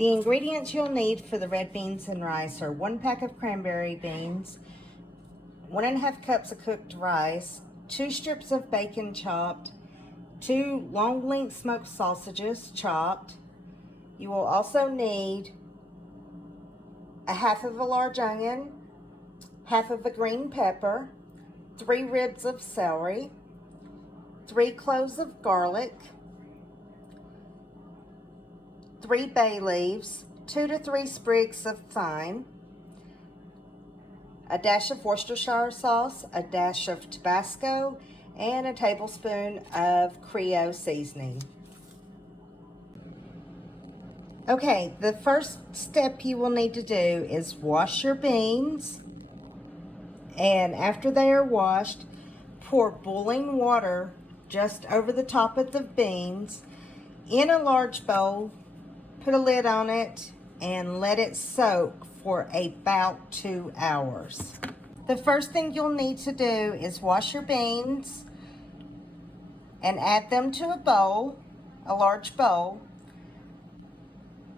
The ingredients you'll need for the red beans and rice are 1 pack of cranberry beans, 1½ cups of cooked rice, 2 strips of bacon chopped, 2 long length smoked sausages chopped. You will also need 1/2 of a large onion, 1/2 of a green pepper, 3 ribs of celery, 3 cloves of garlic, 3 bay leaves, 2 to 3 sprigs of thyme, a dash of Worcestershire sauce, a dash of Tabasco, and a tablespoon of Churro seasoning. Okay, the first step you will need to do is wash your beans, and after they are washed, pour boiling water just over the top of the beans in a large bowl. Put a lid on it and let it soak for about 2 hours. The first thing you'll need to do is wash your beans and add them to a bowl, a large bowl.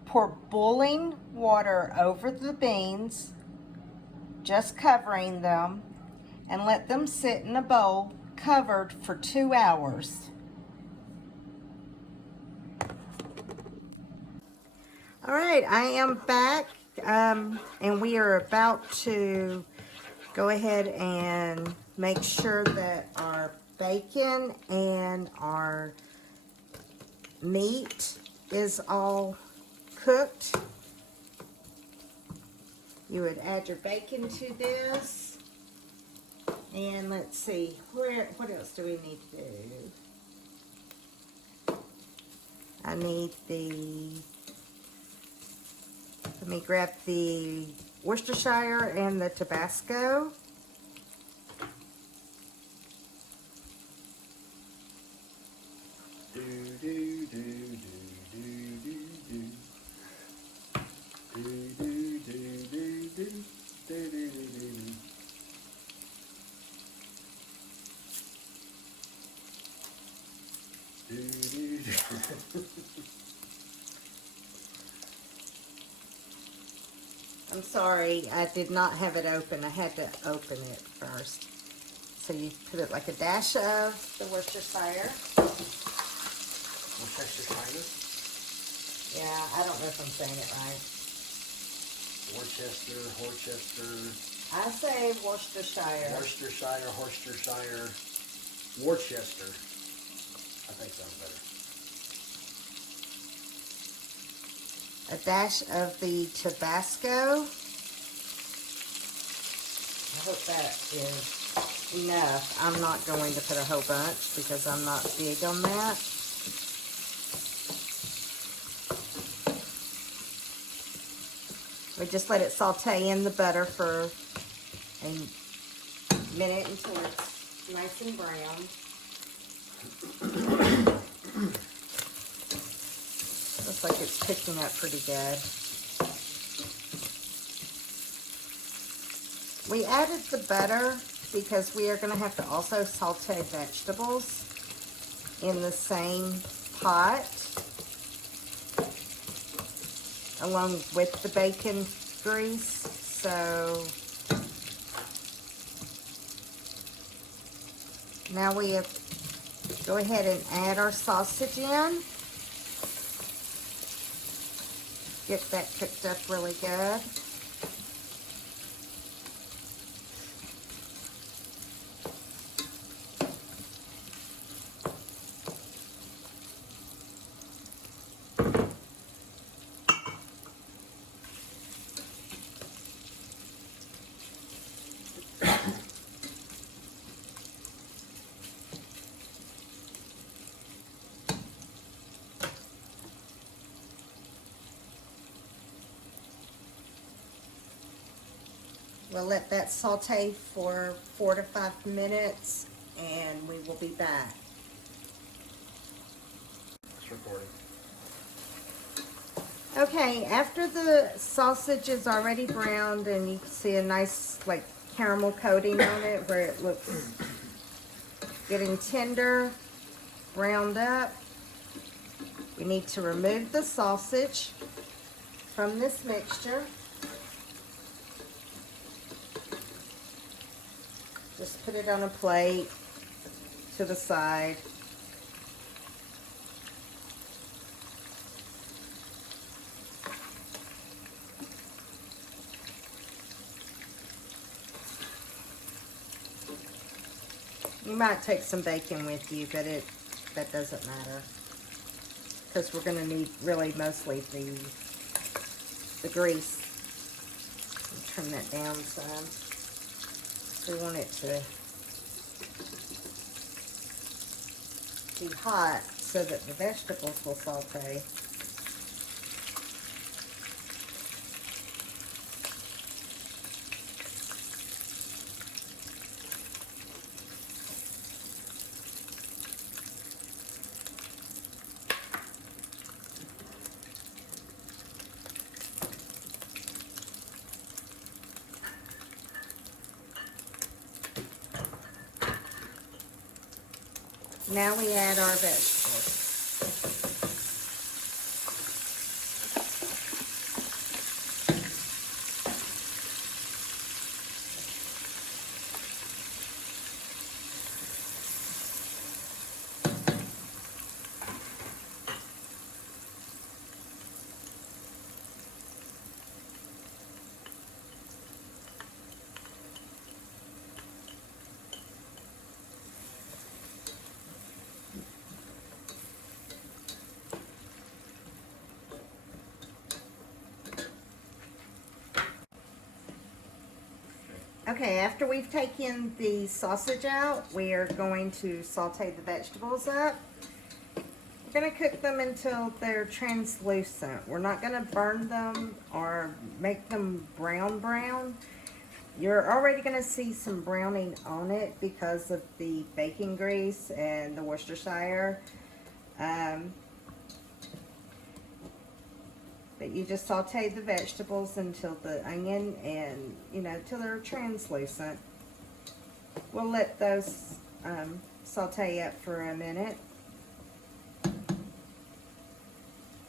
Pour boiling water over the beans, just covering them, and let them sit in a bowl covered for 2 hours. All right, I am back, and we are about to go ahead and make sure that our bacon and our meat is all cooked. You would add your bacon to this, and let's see, what else do we need to do? I need let me grab the Worcestershire and the Tabasco. I'm sorry, I did not have it open. I had to open it first. So you put it like a dash of the Worcestershire. Worcestershire? Yeah, I don't know if I'm saying it right. Worcester. I say Worcestershire. Worcestershire. Worcester. I think sounds better. A dash of the Tabasco. I hope that is enough. I'm not going to put a whole bunch because I'm not big on that. We just let it saute in the butter for a minute until it's nice and brown. Looks like it's picking up pretty good. We added the butter because we are going to have to also saute vegetables in the same pot along with the bacon grease. So now we have go ahead and add our sausage in. Get that cooked up really good. We'll let that saute for 4 to 5 minutes and we will be back. It's recording. Okay, after the sausage is already browned and you can see a nice like caramel coating on it where it looks getting tender, browned up, we need to remove the sausage. from this mixture. Just put it on a plate to the side. You might take some bacon with you, but that doesn't matter, because we're going to need really mostly the grease. Trim that down some. We want it to be hot so that the vegetables will saute. Now we add our vegetables. Okay, after we've taken the sausage out, we are going to saute the vegetables up. We're going to cook them until they're translucent. We're not going to burn them or make them brown. You're already going to see some browning on it because of the bacon grease and the Worcestershire. But you just saute the vegetables until the onion and, till they're translucent. We'll let those saute up for a minute.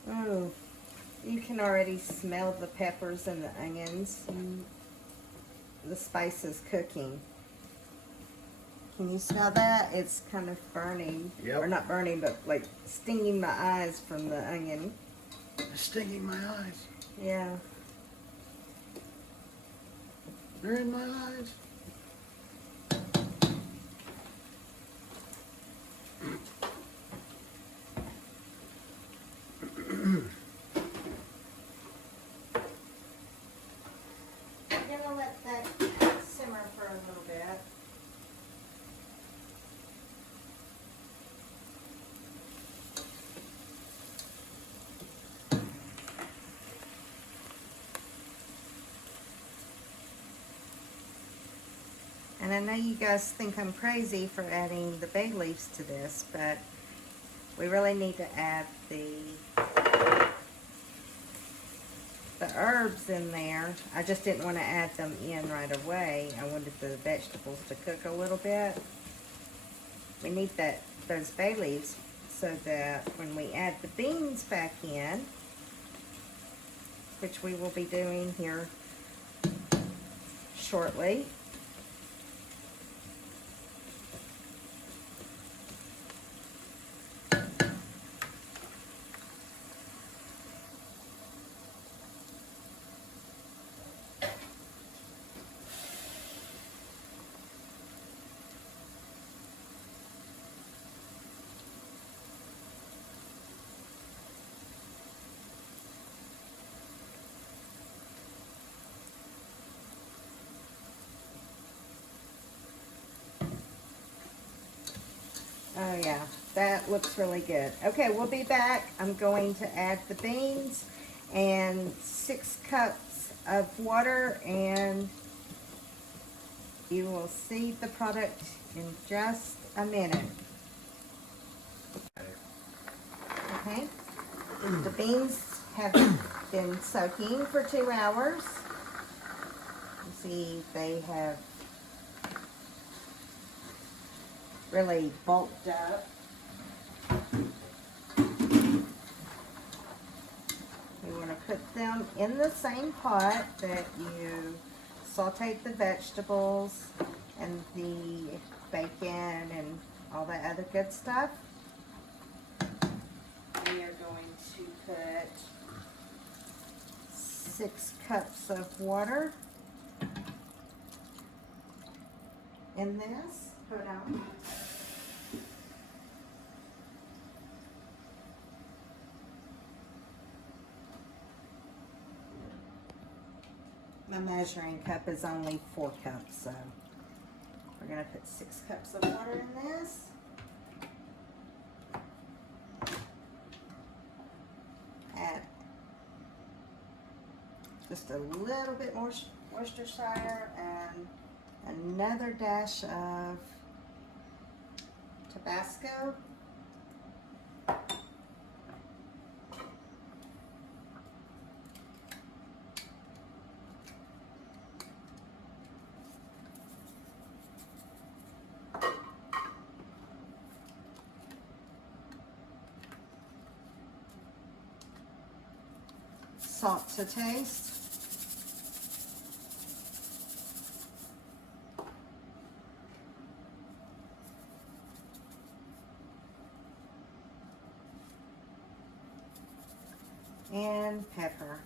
Oh, you can already smell the peppers and the onions. The spices cooking. Can you smell that? It's kind of burning. Yep. Or not burning, but like stinging my eyes from the onion. It's stinging my eyes. Yeah. They're in my eyes. I'm gonna let that simmer for a little bit. And I know you guys think I'm crazy for adding the bay leaves to this, but we really need to add the herbs in there. I just didn't want to add them in right away. I wanted the vegetables to cook a little bit. We need those bay leaves so that when we add the beans back in, which we will be doing here shortly, oh yeah, that looks really good. Okay, we'll be back. I'm going to add the beans and 6 cups of water, and you will see the product in just a minute. Okay, the beans have been soaking for 2 hours. You see they have really bulked up. We going to put them in the same pot that you sauteed the vegetables and the bacon and all that other good stuff. We are going to put 6 cups of water in this. Hold on. My measuring cup is only 4 cups, so we're going to put 6 cups of water in this. Add just a little bit more Worcestershire and another dash of Tabasco. Salt to taste. And pepper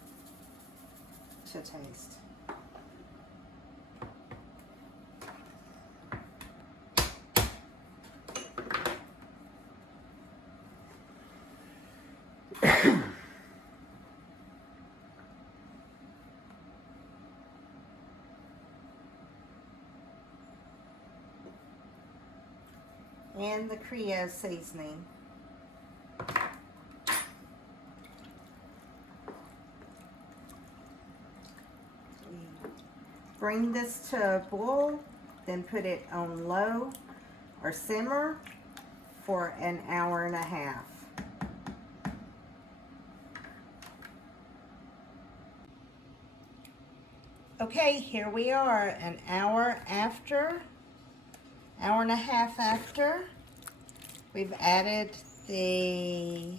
to taste. And the Churro seasoning. Bring this to a boil, then put it on low or simmer for an hour and a half. Okay, here we are, an hour and a half after. We've added the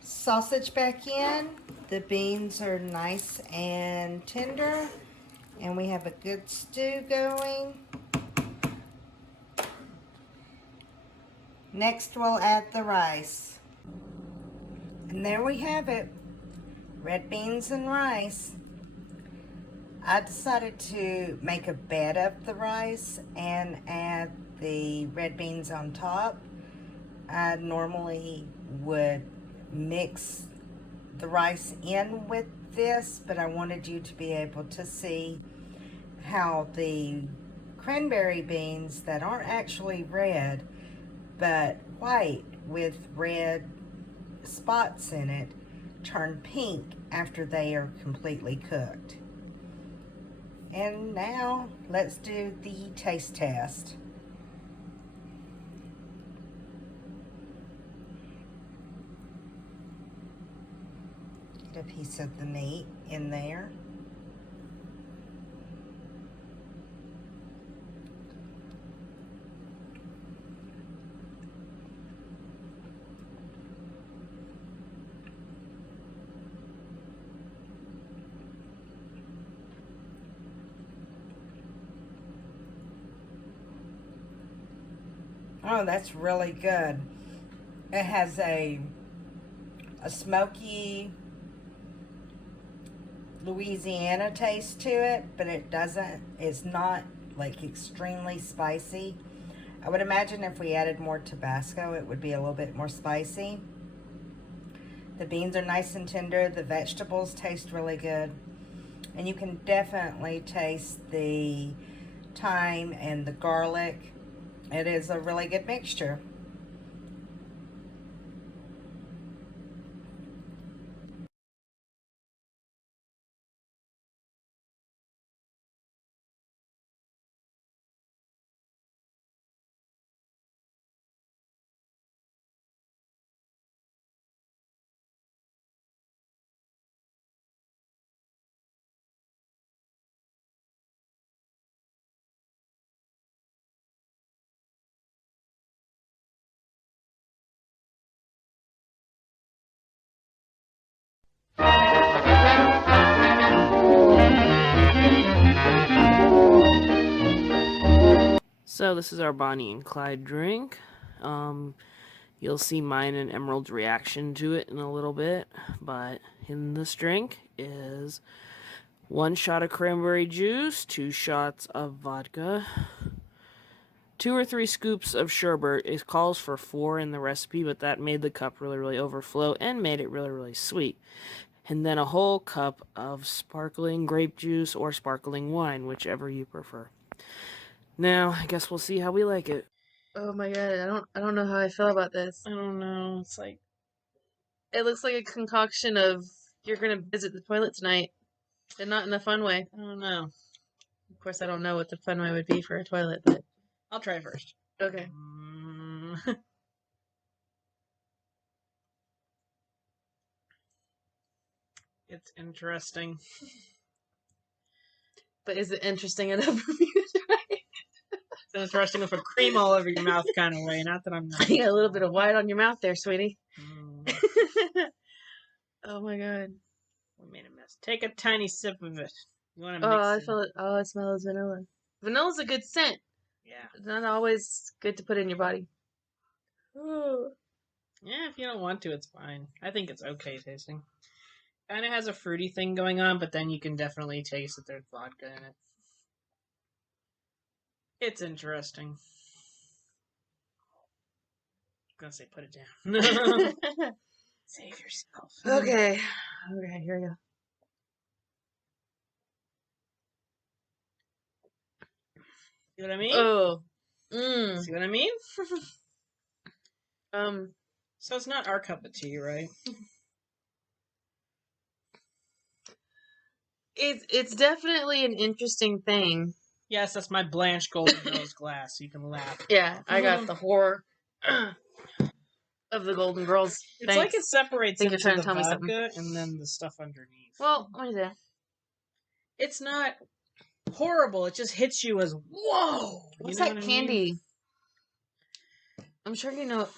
sausage back in. The beans are nice and tender, and we have a good stew going. Next, we'll add the rice. And there we have it, red beans and rice. I decided to make a bed of the rice and add the red beans on top. I normally would mix the rice in with this, but I wanted you to be able to see how the cranberry beans that aren't actually red but white with red spots in it turn pink after they are completely cooked. And now let's do the taste test. Get a piece of the meat in there. Oh, that's really good. It has a smoky Louisiana taste to it, but it's not like extremely spicy. I would imagine if we added more Tabasco, it would be a little bit more spicy. The beans are nice and tender. The vegetables taste really good. And you can definitely taste the thyme and the garlic. It is a really good mixture. So this is our Bonnie and Clyde drink. You'll see mine and Emerald's reaction to it in a little bit, but in this drink is 1 shot of cranberry juice, 2 shots of vodka, 2 or 3 scoops of sherbet. It calls for 4 in the recipe, but that made the cup really overflow and made it really sweet. And then a whole cup of sparkling grape juice or sparkling wine, whichever you prefer. Now, I guess we'll see how we like it. Oh my god, I don't know how I feel about this. I don't know. It's like, It looks like a concoction of you're gonna visit the toilet tonight, and not in a fun way. I don't know. Of course, I don't know what the fun way would be for a toilet, but I'll try first. okay. It's interesting. But is it interesting enough for me to try? It's interesting with a cream all over your mouth kind of way. Not that I'm not. You got a little bit of white on your mouth there, sweetie. Oh my god. We made a mess. Take a tiny sip of it. You want to Oh, mix I it? feel it. Oh, it smells vanilla. Vanilla's a good scent. Yeah. It's not always good to put in your body. Oh. Yeah, if you don't want to, it's fine. I think it's okay tasting. Kind of has a fruity thing going on, but then you can definitely taste that there's vodka in it. It's interesting. I'm gonna say put it down. Save yourself. Okay. Okay, here we go. See what I mean? Oh. See what I mean? So it's not our cup of tea, right? It's definitely an interesting thing. Yes, that's my Blanche Golden Girls glass. So you can laugh. Yeah, I got the horror of the Golden Girls. It's Thanks. like it separates Think into you're trying the to tell me vodka and then the stuff underneath. Well, what is that? It's not horrible. It just hits you as whoa. What's you know that what candy? I mean? I'm sure you know.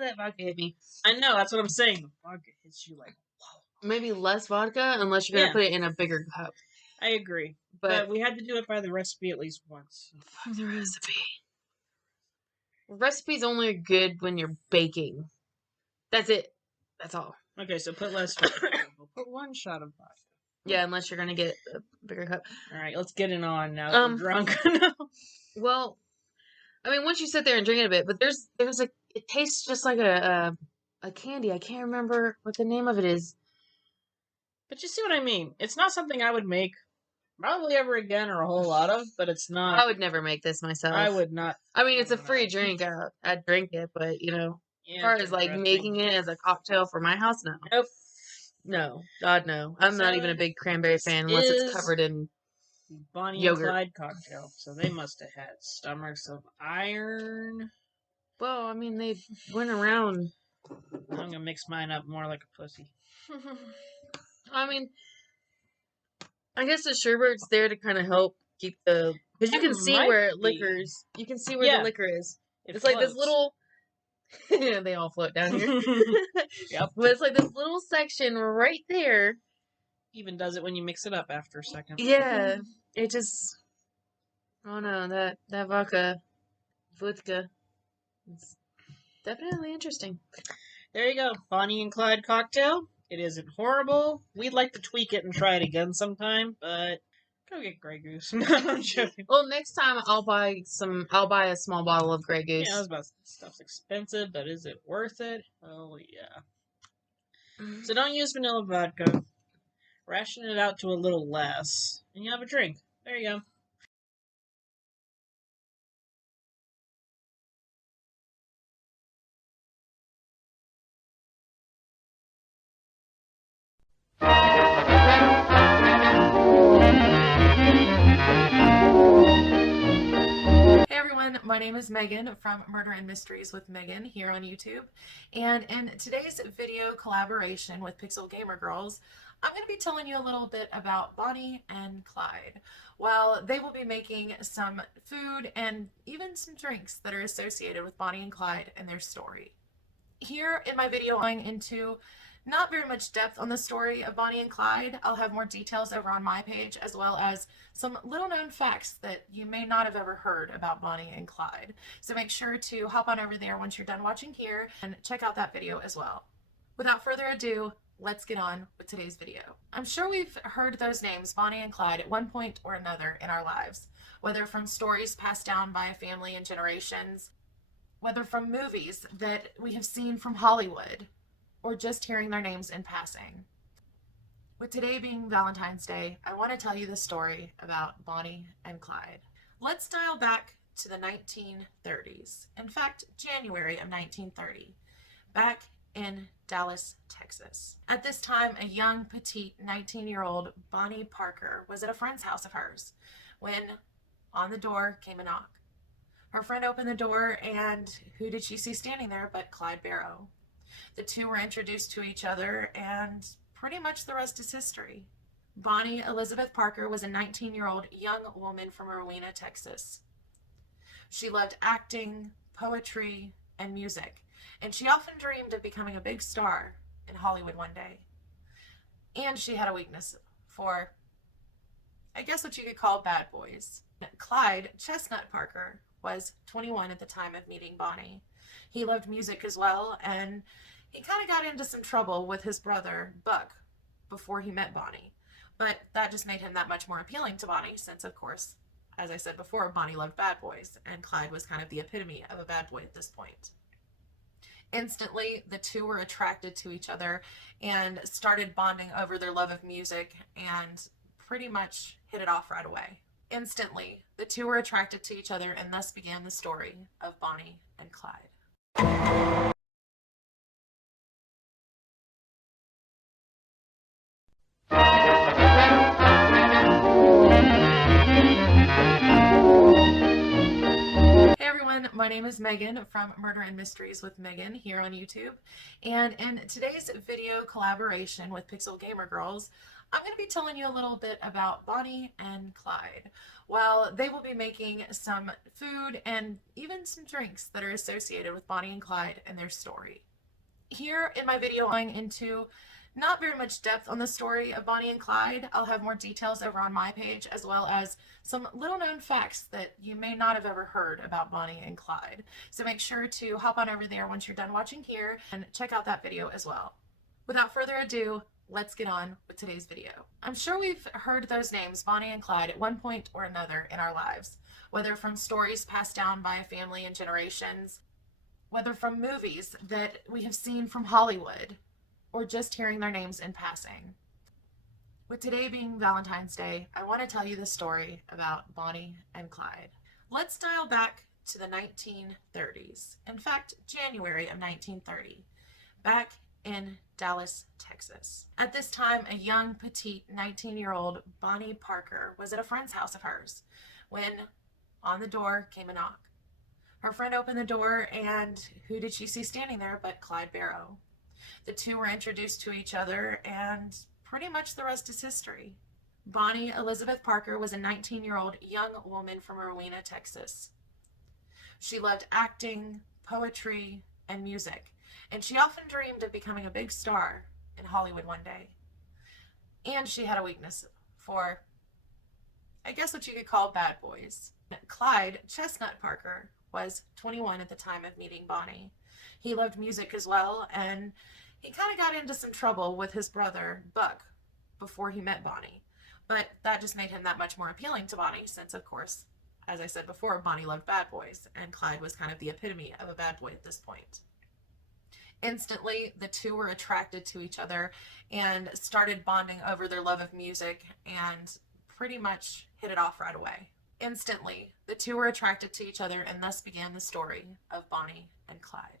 That vodka hit me. I know. That's what I'm saying. The vodka hits you like whoa. Maybe less vodka, unless you're gonna put it in a bigger cup. I agree, but we had to do it by the recipe at least once. By the recipe. Recipe's only good when you're baking. That's it. That's all. Okay, so put less vodka. We'll put 1 shot of vodka. Yeah, unless you're gonna get a bigger cup. All right, let's get it on now. We're drunk now. Well, I mean, once you sit there and drink it a bit, but there's it tastes just like a candy. I can't remember what the name of it is. But you see what I mean? It's not something I would make probably ever again or a whole lot of, but it's not. I would never make this myself. I would not. I mean, it's a free drink. I'd drink it, but as far as like making it as a cocktail for my house, no. Nope. No, God no. I'm not even a big cranberry fan unless it's covered in Bonnie yogurt. and Clyde cocktail. So they must have had stomachs of iron. Well, I mean, they went around. I'm gonna mix mine up more like a pussy. I mean, I guess the sherbet's there to kind of help keep the, because you can see where it liquors. You can see where the liquor is. It's like this little. They all float down here. Yep. But it's like this little section right there. Even does it when you mix it up after a second. Yeah. It just. Oh no, that vodka. It's definitely interesting. There you go. Bonnie and Clyde cocktail. It isn't horrible. We'd like to tweak it and try it again sometime, but go get Grey Goose. No, I'm joking. Well, next time I'll buy a small bottle of Grey Goose. Yeah, I was about to say, stuff's expensive, but is it worth it? Oh, yeah. So don't use vanilla vodka. Ration it out to a little less, and you have a drink. There you go. Hey everyone, my name is Megan from Murder and Mysteries with Megan here on YouTube. And in today's video collaboration with Pixel Gamer Girls, I'm going to be telling you a little bit about Bonnie and Clyde. Well, they will be making some food and even some drinks that are associated with Bonnie and Clyde and their story. Here in my video, I'm going into not very much depth on the story of Bonnie and Clyde. I'll have more details over on my page, as well as some little known facts that you may not have ever heard about Bonnie and Clyde. So make sure to hop on over there once you're done watching here and check out that video as well. Without further ado, let's get on with today's video. I'm sure we've heard those names, Bonnie and Clyde, at one point or another in our lives, whether from stories passed down by a family in generations, whether from movies that we have seen from Hollywood, or just hearing their names in passing. With today being Valentine's Day, I want to tell you the story about Bonnie and Clyde. Let's dial back to the 1930s. In fact, January of 1930, back in Dallas, Texas. At this time, a young, petite 19-year-old Bonnie Parker was at a friend's house of hers when on the door came a knock. Her friend opened the door, and who did she see standing there but Clyde Barrow? The two were introduced to each other, and pretty much the rest is history. Bonnie Elizabeth Parker was a 19-year-old young woman from Rowena, Texas. She loved acting, poetry, and music, and she often dreamed of becoming a big star in Hollywood one day. And she had a weakness for, I guess what you could call bad boys. Clyde Chestnut Parker was 21 at the time of meeting Bonnie. He loved music as well, and he kind of got into some trouble with his brother, Buck, before he met Bonnie. But that just made him that much more appealing to Bonnie, since, of course, as I said before, Bonnie loved bad boys, and Clyde was kind of the epitome of a bad boy at this point. Instantly, the two were attracted to each other and started bonding over their love of music and pretty much hit it off right away. Instantly, the two were attracted to each other, and thus began the story of Bonnie and Clyde. Hey everyone, my name is Megan from Murder and Mysteries with Megan here on YouTube, and in today's video collaboration with Pixel Gamer Girls, I'm going to be telling you a little bit about Bonnie and Clyde. Well, they will be making some food and even some drinks that are associated with Bonnie and Clyde and their story. Here in my video, I'm going into not very much depth on the story of Bonnie and Clyde. I'll have more details over on my page, as well as some little known facts that you may not have ever heard about Bonnie and Clyde. So make sure to hop on over there once you're done watching here and check out that video as well. Without further ado, let's get on with today's video. I'm sure we've heard those names, Bonnie and Clyde, at one point or another in our lives, whether from stories passed down by a family in generations, whether from movies that we have seen from Hollywood, or just hearing their names in passing. With today being Valentine's Day, I want to tell you the story about Bonnie and Clyde. Let's dial back to the 1930s. In fact, January of 1930, back in Dallas, Texas. At this time, a young, petite 19-year-old Bonnie Parker was at a friend's house of hers when on the door came a knock. Her friend opened the door, and who did she see standing there but Clyde Barrow? The two were introduced to each other, and pretty much the rest is history. Bonnie Elizabeth Parker was a 19-year-old young woman from Rowena, Texas. She loved acting, poetry, and music, and she often dreamed of becoming a big star in Hollywood one day. And she had a weakness for, I guess what you could call bad boys. Clyde Chestnut Parker was 21 at the time of meeting Bonnie. He loved music as well, and he kind of got into some trouble with his brother, Buck, before he met Bonnie. But that just made him that much more appealing to Bonnie, since, of course, as I said before, Bonnie loved bad boys, and Clyde was kind of the epitome of a bad boy at this point. Instantly, the two were attracted to each other and started bonding over their love of music and pretty much hit it off right away. Instantly, the two were attracted to each other, and thus began the story of Bonnie and Clyde.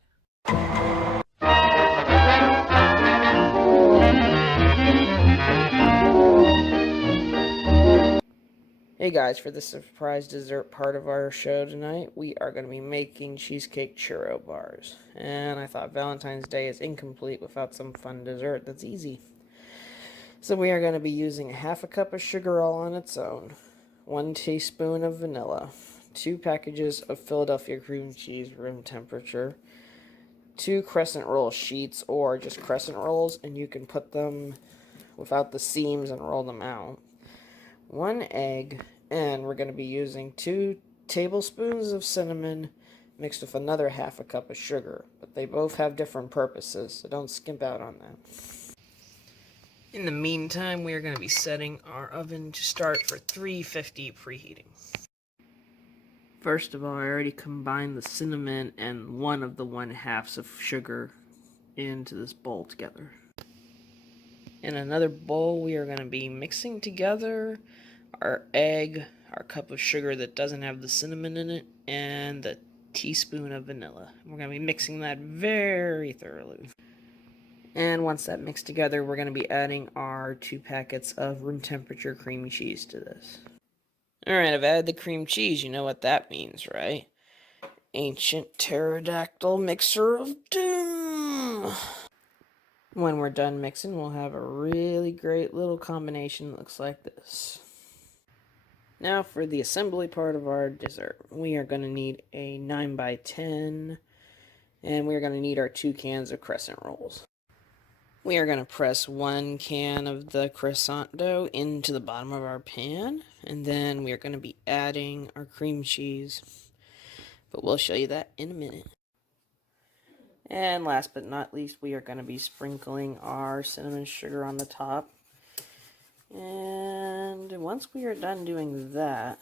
Hey guys, for the surprise dessert part of our show tonight, we are going to be making cheesecake churro bars. And I thought Valentine's Day is incomplete without some fun dessert that's easy. So we are going to be using half a cup of sugar all on its own, 1 teaspoon of vanilla, 2 packages of Philadelphia cream cheese room temperature, 2 crescent roll sheets or just crescent rolls, and you can put them without the seams and roll them out. 1 egg, and we're going to be using 2 tablespoons of cinnamon mixed with another half a cup of sugar, but they both have different purposes, so don't skimp out on that. In the meantime, we are going to be setting our oven to start for 350 preheating. First of all, I already combined the cinnamon and one of the 1/2 of sugar into this bowl together. In another bowl, we are going to be mixing together our egg, our cup of sugar that doesn't have the cinnamon in it, and the teaspoon of vanilla. We're going to be mixing that very thoroughly. And once that mixed together, we're going to be adding our 2 packets of room temperature cream cheese to this. Alright, I've added the cream cheese. You know what that means, right? Ancient pterodactyl mixer of doom! When we're done mixing, we'll have a really great little combination that looks like this. Now for the assembly part of our dessert. We are going to need a 9x10, and we are going to need our 2 cans of crescent rolls. We are going to press 1 can of the croissant dough into the bottom of our pan, and then we are going to be adding our cream cheese, but we'll show you that in a minute. And last but not least, we are going to be sprinkling our cinnamon sugar on the top. And once we are done doing that,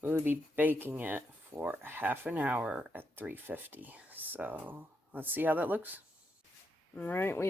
we will be baking it for half an hour at 350. So let's see how that looks. Alright, we